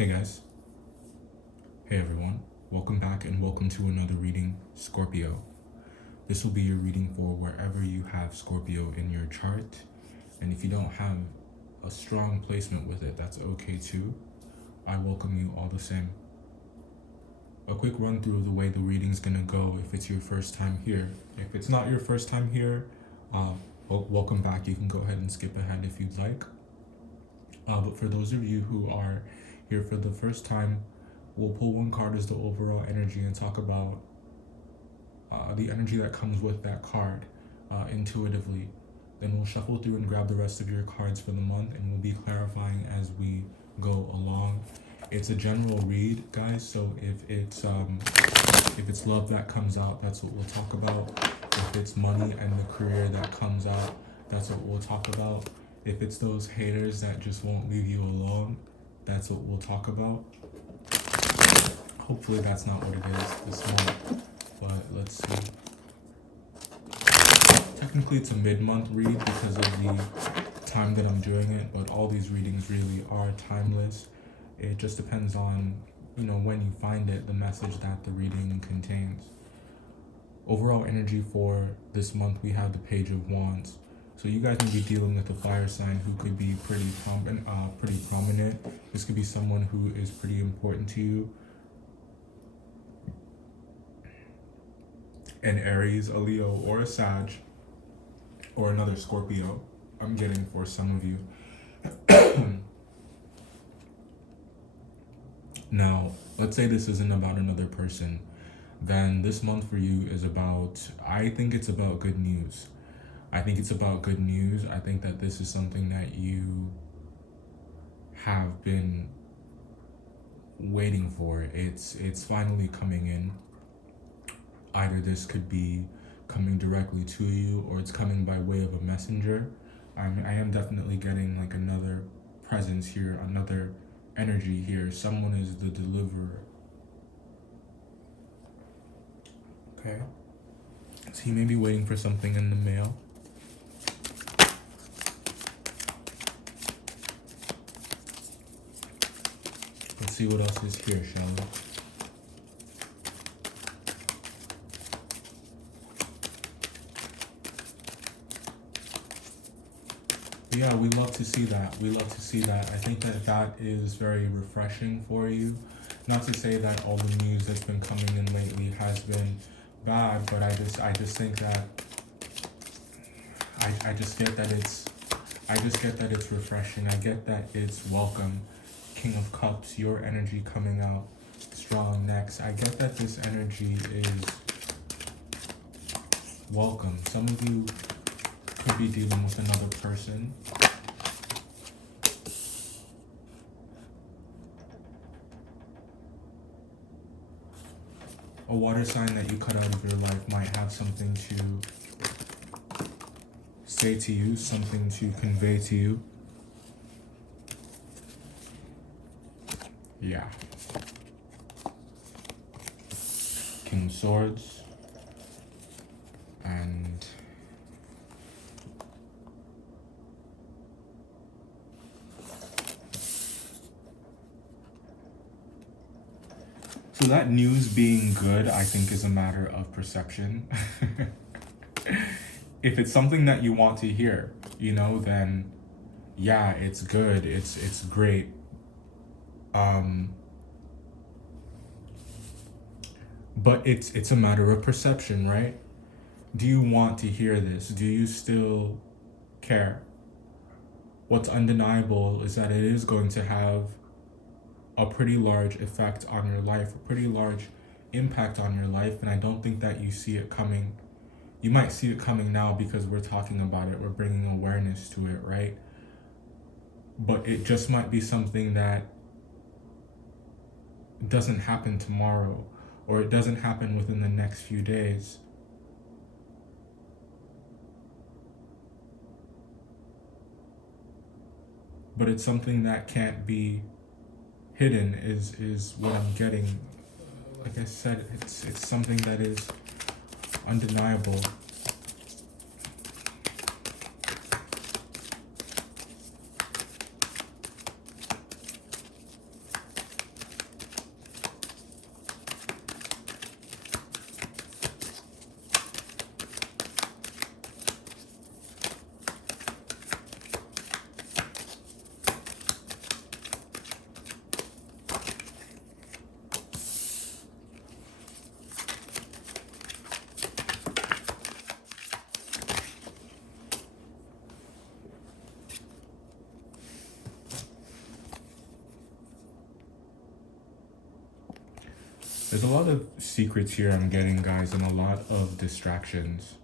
Hey guys, hey everyone, welcome back and welcome to another reading, Scorpio. This will be your reading for wherever you have Scorpio in your chart, and if you don't have a strong placement with it, that's okay too. I welcome you all the same. A quick run through of the way the reading's gonna go if it's your first time here. If it's not your first time here, welcome back. You can go ahead and skip ahead if you'd like. But for those of you who are here for the first time, we'll pull one card as the overall energy and talk about the energy that comes with that card intuitively. Then we'll shuffle through and grab the rest of your cards for the month, and we'll be clarifying as we go along. It's a general read, guys, so if it's love that comes out, that's what we'll talk about. If it's money and the career that comes out, that's what we'll talk about. If it's those haters that just won't leave you alone, that's what we'll talk about. Hopefully that's not what it is this month, but let's see. Technically it's a mid-month read because of the time that I'm doing it, but all these readings really are timeless. It just depends on, when you find it, the message that the reading contains. Overall energy for this month, we have the Page of Wands. So you guys may be dealing with a fire sign who could be pretty prominent. This could be someone who is pretty important to you. An Aries, a Leo, or a Sag, or another Scorpio, I'm getting for some of you. Now, let's say this isn't about another person. Then this month for you is I think it's about good news. I think it's about good news. I think that this is something that you have been waiting for. It's finally coming in. Either this could be coming directly to you or it's coming by way of a messenger. I am definitely getting like another presence here, another energy here. Someone is the deliverer. Okay. So you may be waiting for something in the mail. Let's see what else is here, shall we? Yeah, we love to see that. I think that is very refreshing for you. Not to say that all the news that's been coming in lately has been bad, but I just think that I just get that it's refreshing. I get that it's welcome. King of Cups, your energy coming out strong next. I get that this energy is welcome. Some of you could be dealing with another person. A water sign that you cut out of your life might have something to say to you, something to convey to you. Yeah. King of Swords. And so that news being good, I think, is a matter of perception. If it's something that you want to hear, then yeah, it's good. It's great. But it's a matter of perception, right? Do you want to hear this? Do you still care? What's undeniable is that it is going to have a pretty large effect on your life, a pretty large impact on your life, and I don't think that you see it coming. You might see it coming now because we're talking about it, we're bringing awareness to it, right? But it just might be something that doesn't happen tomorrow, or it doesn't happen within the next few days. But it's something that can't be hidden is what I'm getting. Like I said, it's something that is undeniable. There's a lot of secrets here I'm getting, guys, and a lot of distractions.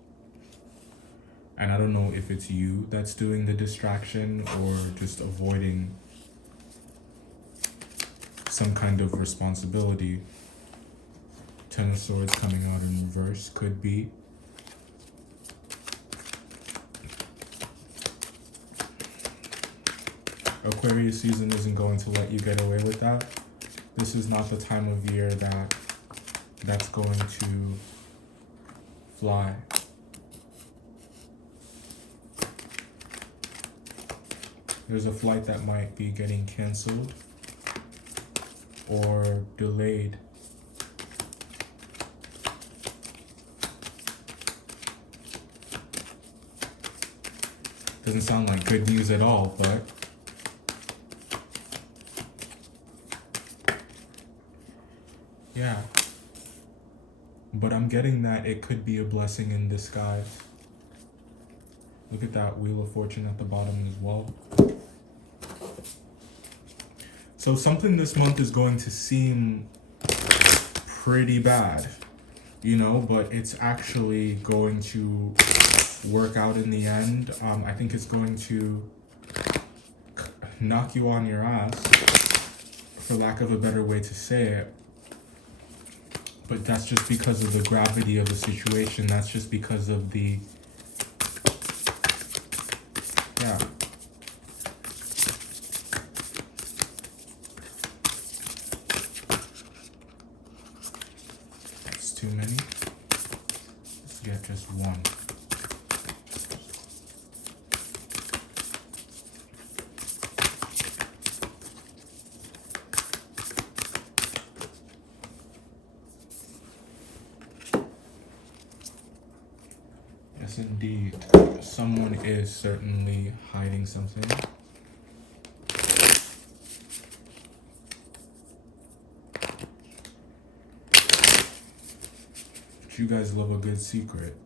And I don't know if it's you that's doing the distraction or just avoiding some kind of responsibility. Ten of Swords coming out in reverse could be. Aquarius season isn't going to let you get away with that. This is not the time of year that's going to fly. There's a flight that might be getting canceled or delayed. Doesn't sound like good news at all, but yeah. But I'm getting that it could be a blessing in disguise. Look at that Wheel of Fortune at the bottom as well. So something this month is going to seem pretty bad, you know, but it's actually going to work out in the end. I think it's going to knock you on your ass, for lack of a better way to say it. But that's just because of the gravity of the situation. That's just because of the, yeah. That's too many. Let's get just one. Yes, indeed. Someone is certainly hiding something. But you guys love a good secret.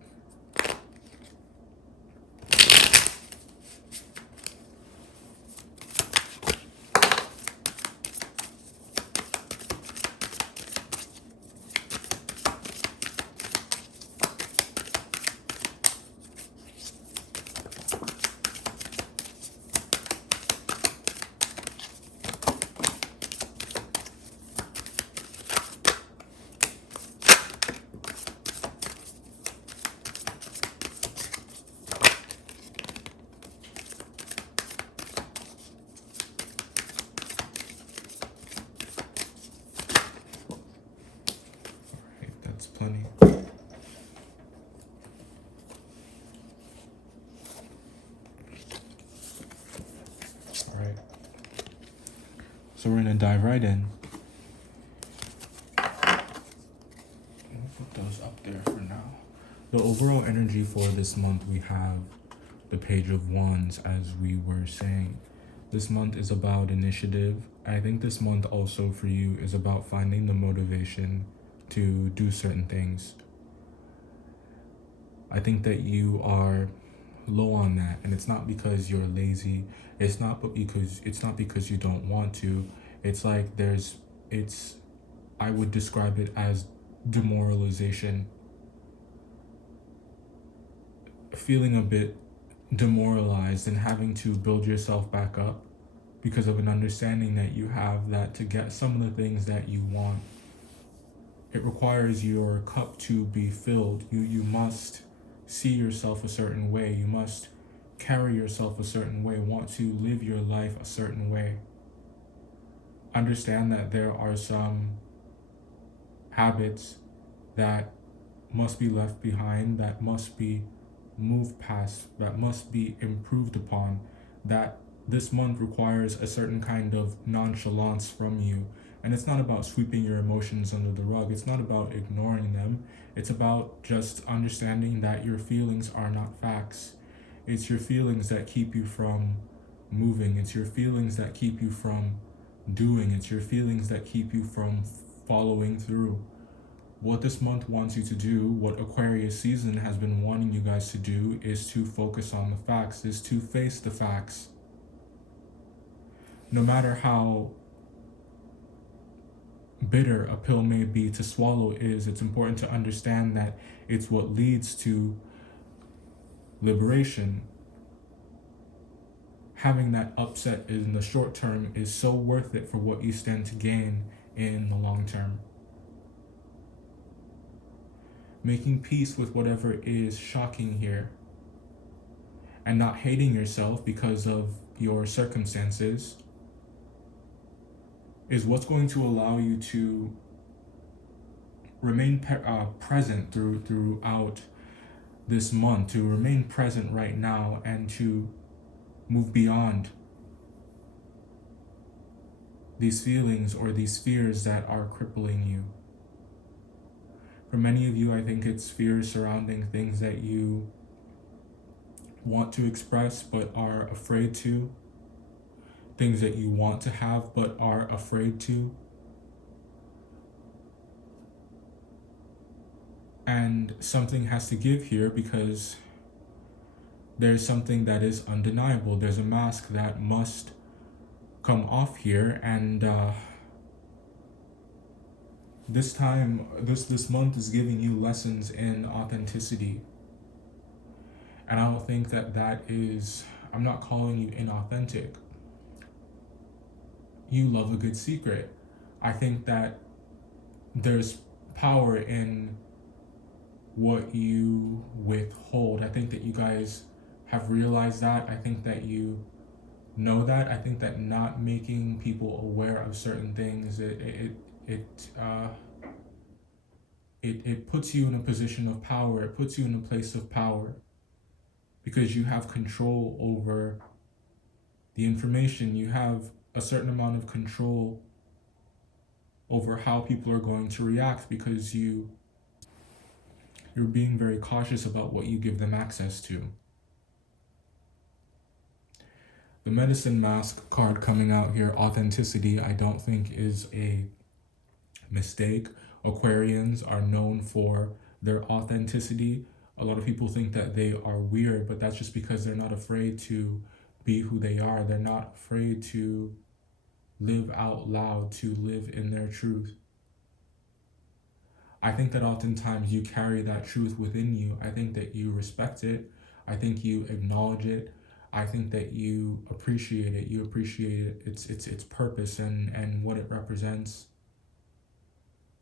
Plenty. Alright. So we're gonna dive right in. I'll put those up there for now. The overall energy for this month, we have the Page of Wands, as we were saying. This month is about initiative. I think this month also for you is about finding the motivation to do certain things. I think that you are low on that, and it's not because you're lazy. It's not because you don't want to. It's like I would describe it as demoralization. Feeling a bit demoralized and having to build yourself back up because of an understanding that you have that to get some of the things that you want, it requires your cup to be filled. You must see yourself a certain way. You must carry yourself a certain way, want to live your life a certain way. Understand that there are some habits that must be left behind, that must be moved past, that must be improved upon, that this month requires a certain kind of nonchalance from you. And it's not about sweeping your emotions under the rug. It's not about ignoring them. It's about just understanding that your feelings are not facts. It's your feelings that keep you from moving. It's your feelings that keep you from doing. It's your feelings that keep you from following through. What this month wants you to do, what Aquarius season has been wanting you guys to do, is to focus on the facts, is to face the facts. No matter how bitter a pill may be to swallow is, it's important to understand that it's what leads to liberation. Having that upset in the short term is so worth it for what you stand to gain in the long term. Making peace with whatever is shocking here and not hating yourself because of your circumstances is what's going to allow you to remain present throughout this month, to remain present right now, and to move beyond these feelings or these fears that are crippling you. For many of you, I think it's fears surrounding things that you want to express but are afraid to, things that you want to have but are afraid to. And something has to give here because there's something that is undeniable. There's a mask that must come off here, and this month is giving you lessons in authenticity. And I don't think that is, I'm not calling you inauthentic. You love a good secret. I think that there's power in what you withhold. I think that you guys have realized that. I think that you know that. I think that not making people aware of certain things, it puts you in a position of power. It puts you in a place of power because you have control over the information. You have a certain amount of control over how people are going to react because you're being very cautious about what you give them access to. The medicine mask card coming out here, authenticity, I don't think is a mistake. Aquarians are known for their authenticity. A lot of people think that they are weird, but that's just because they're not afraid to be who they are. They're not afraid to live out loud, to live in their truth. I think that oftentimes you carry that truth within you. I think that you respect it. I think you acknowledge it. I think that you appreciate it. You appreciate its purpose and what it represents.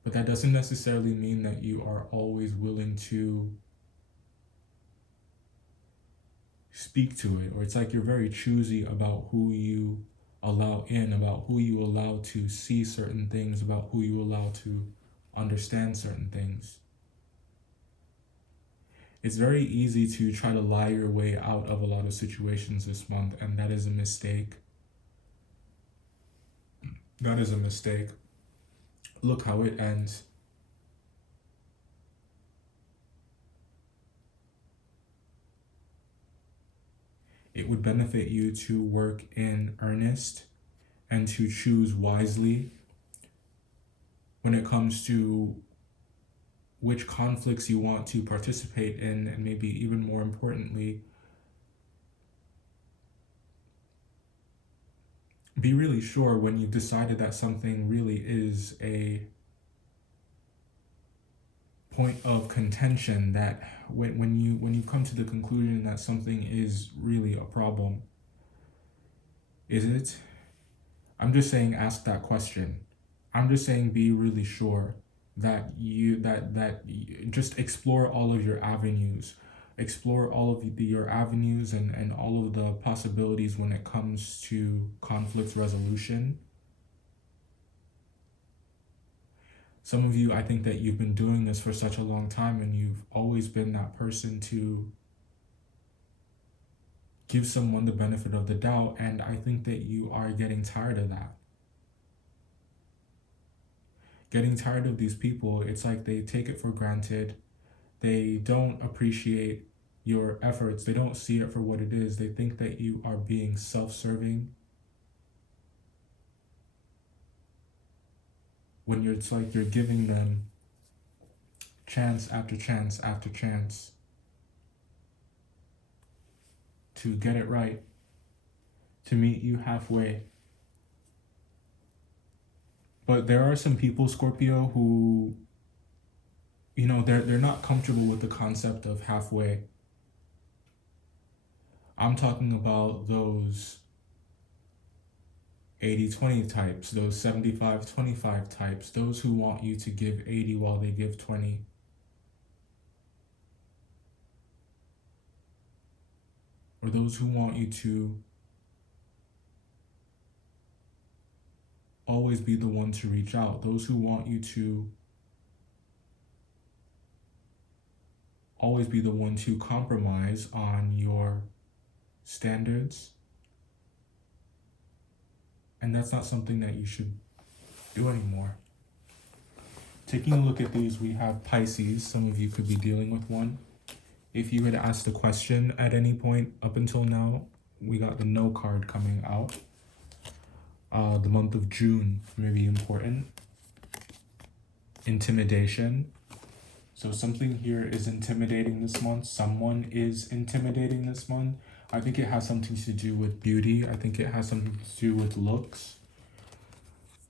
But that doesn't necessarily mean that you are always willing to speak to it, or it's like you're very choosy about who you allow in, about who you allow to see certain things, about who you allow to understand certain things. It's very easy to try to lie your way out of a lot of situations this month, and that is a mistake. That is a mistake. Look how it ends. It would benefit you to work in earnest and to choose wisely when it comes to which conflicts you want to participate in, and maybe even more importantly, be really sure when you've decided that something really is a point of contention, that when you come to the conclusion that something is really a problem, is it? I'm just saying ask that question. I'm just saying be really sure that just explore all of your avenues. Explore all of your avenues and all of the possibilities when it comes to conflict resolution. Some of you, I think that you've been doing this for such a long time and you've always been that person to give someone the benefit of the doubt, and I think that you are getting tired of that. Getting tired of these people, it's like they take it for granted. They don't appreciate your efforts. They don't see it for what it is. They think that you are being self-serving. When it's like you're giving them chance after chance after chance to get it right, to meet you halfway. But there are some people, Scorpio, who, you know, they're not comfortable with the concept of halfway. I'm talking about those 80-20 types, those 75-25 types, those who want you to give 80 while they give 20. Or those who want you to always be the one to reach out. Those who want you to always be the one to compromise on your standards. And that's not something that you should do anymore. Taking a look at these, we have Pisces. Some of you could be dealing with one. If you had asked a question at any point up until now, we got the no card coming out. The month of June may be important. Intimidation. So something here is intimidating this month. Someone is intimidating this month. I think it has something to do with beauty. I think it has something to do with looks.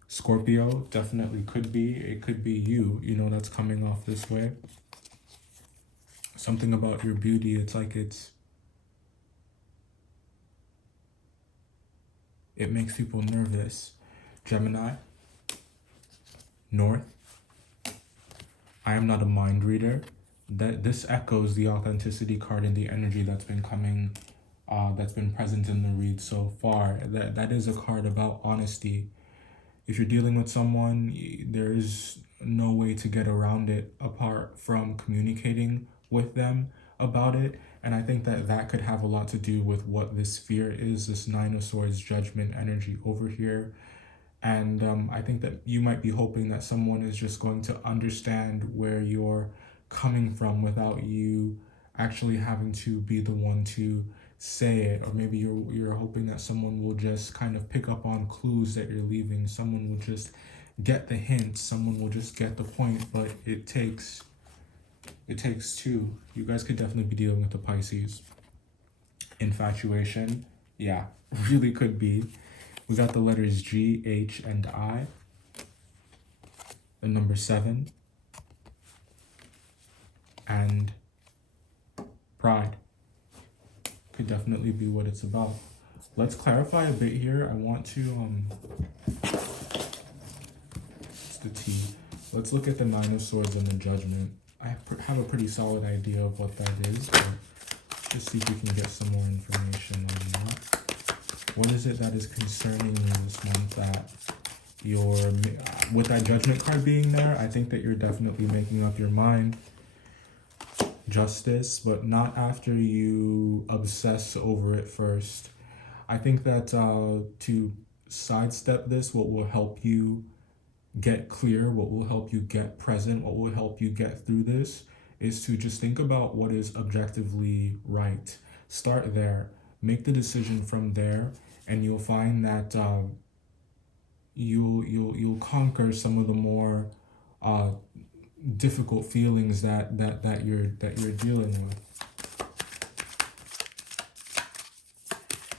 Scorpio definitely could be. It could be you, you know, that's coming off this way. Something about your beauty, it's like it makes people nervous. Gemini. North. I am not a mind reader. That this echoes the authenticity card and the energy that's been coming, that's been present in the read so far. That is a card about honesty. If you're dealing with someone, there is no way to get around it apart from communicating with them about it. And I think that that could have a lot to do with what this fear is, this Nine of Swords judgment energy over here. And I think that you might be hoping that someone is just going to understand where you're coming from without you actually having to be the one to say it. Or maybe you're hoping that someone will just kind of pick up on clues that you're leaving. Someone will just get the hint. Someone will just get the point. But it takes two. You guys could definitely be dealing with the Pisces. Infatuation. Yeah, really could be. We got the letters G, H, and I. The number 7. And pride. Could definitely be what it's about. Let's clarify a bit here. I want to, it's the T. Let's look at the Nine of Swords and the Judgment. I have a pretty solid idea of what that is, but just see if we can get some more information on that. What is it that is concerning you this month that you're, with that Judgment card being there, I think that you're definitely making up your mind. Justice, but not after you obsess over it first. I think that to sidestep this, what will help you get clear, what will help you get present, what will help you get through this is to just think about what is objectively right. Start there. Make the decision from there, and you'll find that you'll conquer some of the more difficult feelings that you're dealing with.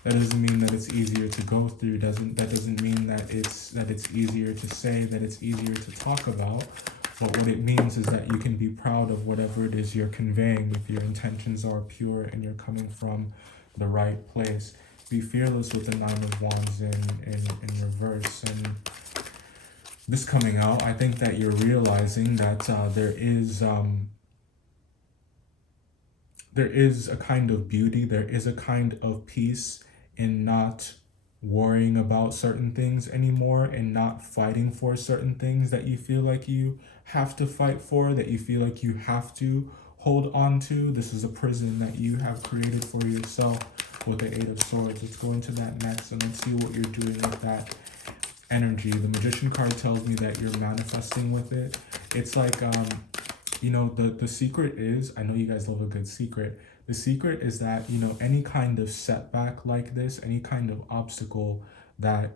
That doesn't mean that it's easier to go through. That doesn't mean that it's easier to say, that it's easier to talk about. But what it means is that you can be proud of whatever it is you're conveying if your intentions are pure and you're coming from the right place. Be fearless with the Nine of Wands in reverse. And this coming out, I think that you're realizing that there is a kind of beauty, there is a kind of peace in not worrying about certain things anymore and not fighting for certain things that you feel like you have to fight for, that you feel like you have to hold on to. This is a prison that you have created for yourself with the Eight of Swords. Let's go into that next and let's see what you're doing with that energy. The Magician card tells me that you're manifesting with it. It's like, you know, the secret is, I know you guys love a good secret. The secret is that, you know, any kind of setback like this, any kind of obstacle that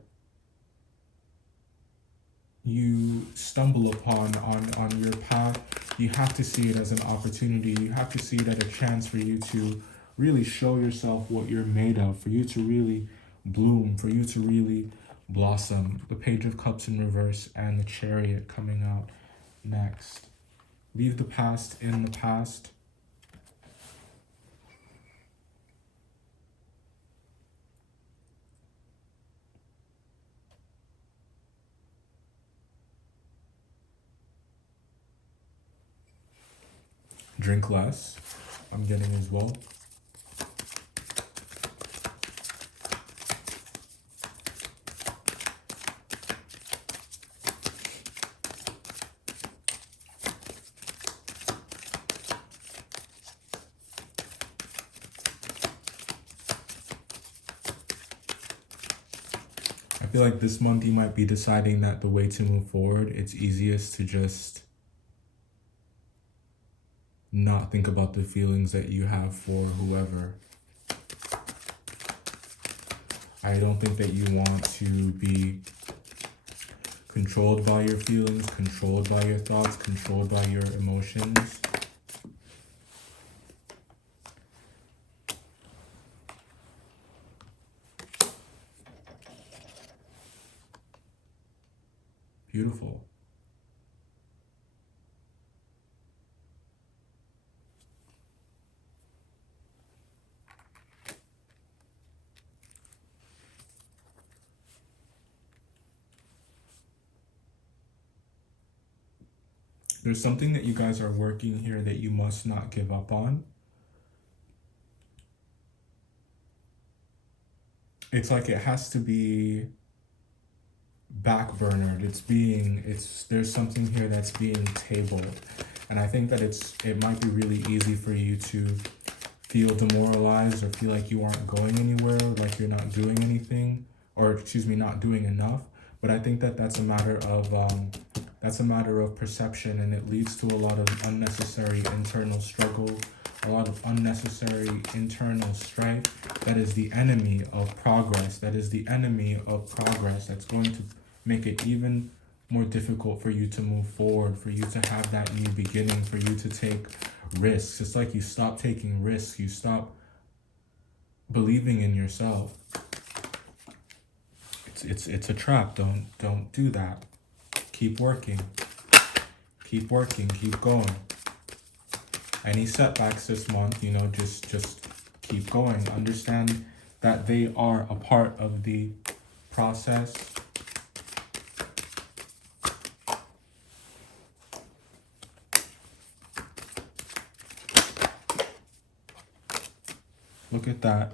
you stumble upon on your path, you have to see it as an opportunity. You have to see it as a chance for you to really show yourself what you're made of, for you to really bloom, for you to really blossom, the Page of Cups in reverse, and the Chariot coming out next. Leave the past in the past. Drink less, I'm getting as well. I feel like this month you might be deciding that the way to move forward, it's easiest to just not think about the feelings that you have for whoever. I don't think that you want to be controlled by your feelings, controlled by your thoughts, controlled by your emotions. Beautiful. There's something that you guys are working here that you must not give up on. It's like it has to be backburnered. There's something here that's being tabled. And I think that it might be really easy for you to feel demoralized or feel like you aren't going anywhere, like you're not doing anything, or excuse me, not doing enough. But I think that that's a matter of perception, and it leads to a lot of unnecessary internal struggle, a lot of unnecessary internal strife. That is the enemy of progress. That is the enemy of progress. That's going to make it even more difficult for you to move forward, for you to have that new beginning, for you to take risks. It's like you stop taking risks, you stop believing in yourself. It's a trap. Don't do that. Keep working. Keep working. Keep going. Any setbacks this month, just keep going. Understand that they are a part of the process. Look at that.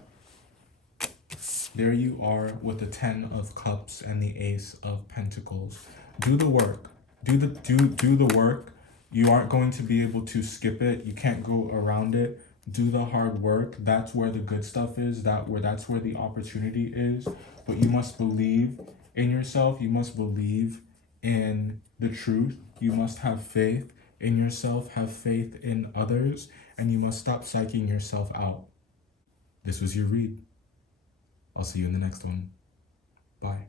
There you are with the 10 of Cups and the Ace of Pentacles. Do the work. Do the work. You aren't going to be able to skip it. You can't go around it. Do the hard work. That's where the good stuff is. That's where the opportunity is. But you must believe in yourself. You must believe in the truth. You must have faith in yourself, have faith in others, and you must stop psyching yourself out. This was your read. I'll see you in the next one. Bye.